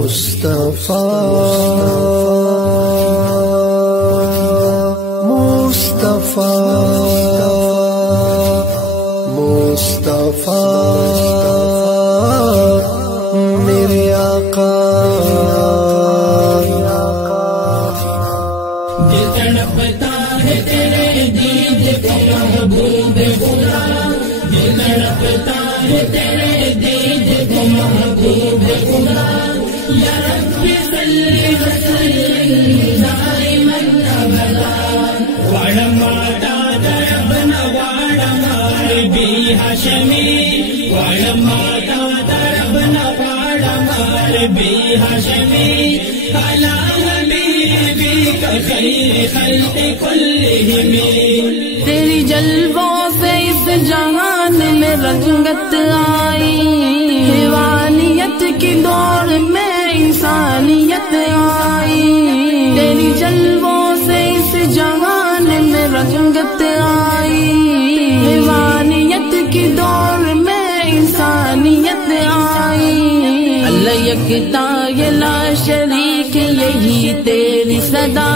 مصطفیٰ مصطفیٰ مصطفیٰ میرے آقا دل تڑپتا ہے تیرے دید کو محبوب خدا، دل تڑپتا ہے تیرے دید کو محبوب خدا، یا رب صلی وسلم دائما ابدا، وڑماتا دربنا وڑمار بی ہاشمی، وڑماتا دربنا وڑمار بی ہاشمی، علی حبیبک خیر خلق کلہم، تیری جلووں سے اس جہان میں رنگت آئی، حیوانیت کی دوڑ میں انسانیت آئی، تیری جلووں سے اس جہان میں رنگت آئی، حیوانیت کی دوڑ میں انسانیت آئی، اللہ یکتا یہ لا شریک یہی تیری صدا،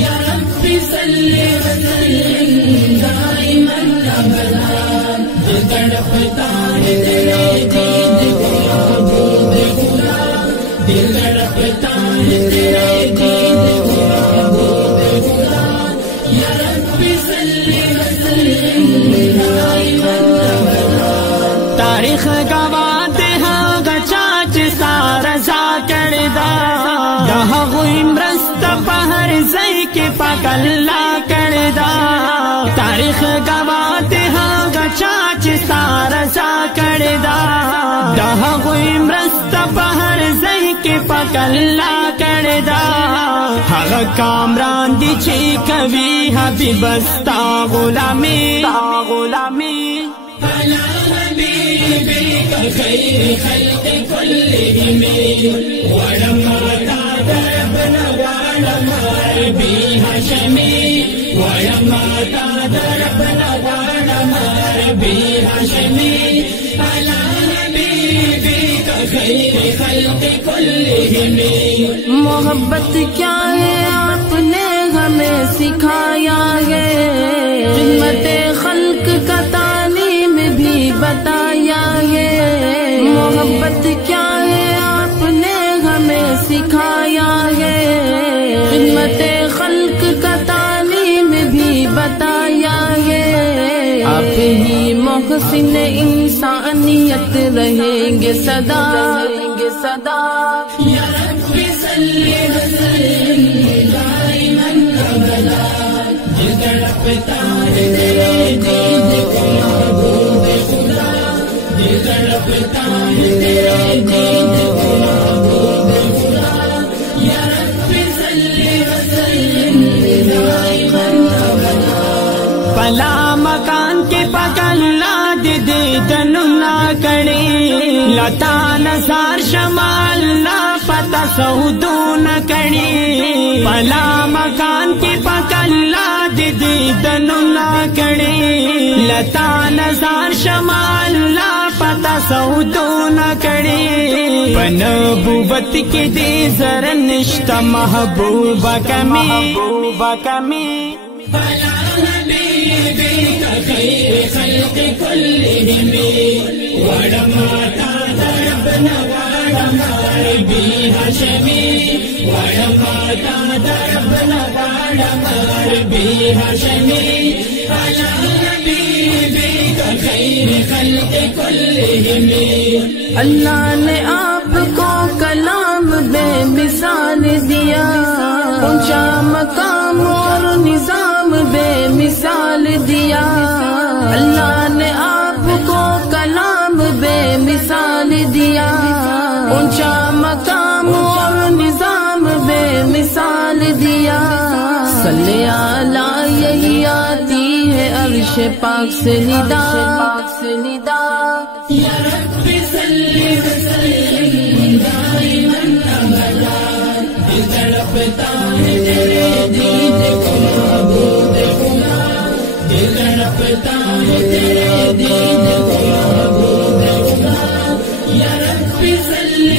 یا رب صلی وسلم دائما ابدا، دل تڑپتا ہے تیرے دید کو محبوب خدا، دل تڑپتا ہے تیرے دید کو محبوب خدا، یا رب صلی وسلم دائما ابدا، تاریخ گواہ ہاں گچاچ سارا کردہ دہغ امرست پہر زئی کے پاک اللہ کردہ، تاریخ گواہ ہاں گچاچ سارا کردہ دہغ امرست پہر زئی کے پاک اللہ کردہ، ہغ کامران دی چی کبھی حبیب استا غلامی، علی حبیبک خیر خلق کلہم، وڑماتا دربنا وڑمار بی ہاشمی، وڑماتا دربنا وڑمار بی ہاشمی، علی حبیبک خیر خلق کلہم، محبت کیا ہے آپ نے ہمیں سکھایا ہے، خدمت خلق کا تعلیم بھی بتایا ہے، محبت کیا ہے آپ نے ہمیں سکھایا ہے، خدمت خلق کا تعلیم بھی بتایا ہے، آپ ہی محسن انسانیت رہیں گے صدا، یا رب صلی وسلم دائما ابدا، دل تڑپتا ہے تیرے دید کو محبوب خدا، دل تڑپتا ہے تیرے دید کو محبوب خدا، یا رب صلی وسلم دائما ابدا، پلا مکان کے پاک اللہ دے دننا کڑی، لتا نثار شمال لا پتہ سودو نہ کڑی، پلا مکان کے پاک اللہ دے دننا کڑی، لتا نثار شمال لا پتہ سودو نہ کڑی، بنبوت کے دے زر نشتہ محبوبہ کمی، علی حبیبک خیر خلق کلہم، وڑماتا دربنا وڑمار بی ہاشمی، وڑماتا دربنا وڑمار بی ہاشمی، علی حبیبک خیر خلق کلہم، اللہ نے آپ کو کلام بے مثال دیا، اونچا مقام اور نظام بے مثال دیا، اللہ نے آپ کو کلام بے مثال دیا، اونچا مقام اور نظام بے مثال دیا، صلی اللہ یہی آتی ہے عرش پاک سے ندا، یا رب صلی وسلم دائما ابدا، دل تڑپتا ہے تیرے دید کو محبوب خدا، دل تڑپتا ہے تیرے دید کو محبوب خدا، یا رب صلی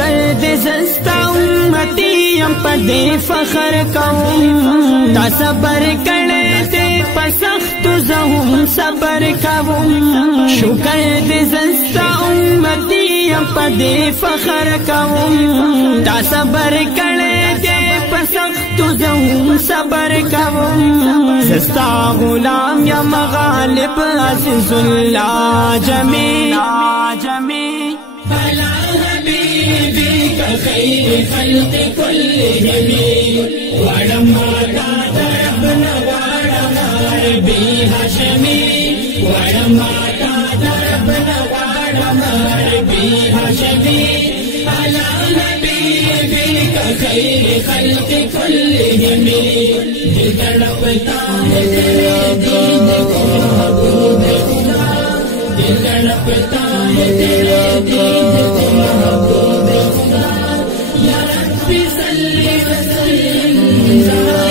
شکر دے زستا امتی ام پدے فخر کوم تا صبر کڑے دے پسخت زہم صبر کوم شکر دے زستا امتی ام پدے فخر کوم تا صبر کڑے دے پسخت زہم صبر کوم زستا غلام یا مغالب عزیز اللہ جمی بلا حبیبی کا خیر خلق کلہم وڑما دادا ربنا وڑما ربی ہاشمی وڑما دادا ربنا وڑما ربی ہاشمی بلا حبیبی کا خیر خلق کلہم دل تڑپتا ہے تیرے دین کو محبوب خدا دل تڑپتا ہے تیرے دین کو محبوب خدا یا رب صلی وسلم